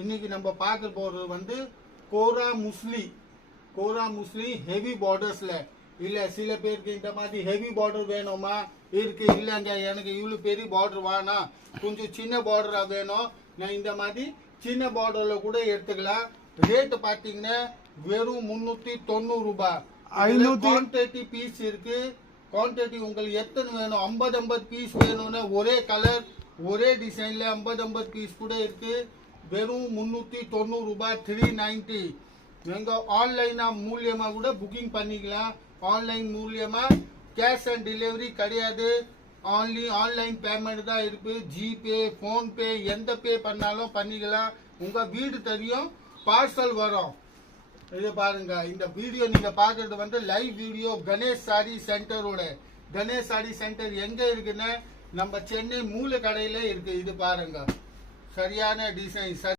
இன்னைக்கு நம்ம பார்க்க போறது வந்து கோரா முஸ்லி ஹெவி பார்டர்ஸ்ல இல்ல சில பேருக்கு இந்த மாதிரி ஹெவி பார்டர் வேணுமா இருக்கு இல்லங்க எனக்கு இவ்வளவு பெரிய பார்டர் வேணாம் கொஞ்சம் சின்ன பார்டரா வேணும் நான் இந்த மாதிரி சின்ன பார்டர்ல கூட எடுத்துக்கலாம் ரேட் பாத்தீங்கன்னா வெறும் 390 ரூபாய் குவான்டிட்டி பீஸ் இருக்கு குவான்டிட்டி உங்களுக்கு எத்தனை வேணும் 50 பீஸ் வேணும்னா ஒரே கலர் ஒரே டிசைன்ல 50 பீஸ் கூட இருக்கு வெறும் 390 ரூபாய் 390 நீங்க ஆன்லைனா மூலியமா கூட புக்கிங் பண்ணிக்கலாம் ஆன்லைன் மூலியமா கேஷ் அண்ட் டெலிவரி கிடையாது ஆன்லைன் பேமெண்ட் தான் இருக்கு ஜிபே போன்பே எந்த பே பண்ணாலும் பண்ணிக்கலாம் உங்க வீடு தெரியும் பார்சல் வரும் இது பாருங்க இந்த வீடியோ நீங்க பாக்குறது வந்து லைவ் வீடியோ கணேஷ் சாரி சென்டரோட கணேஷ் சாரி சென்டர் எங்க இருக்குன்னு நம்ம சென்னை மூல கடையில இருக்கு இது பாருங்க சரியான டிசைன்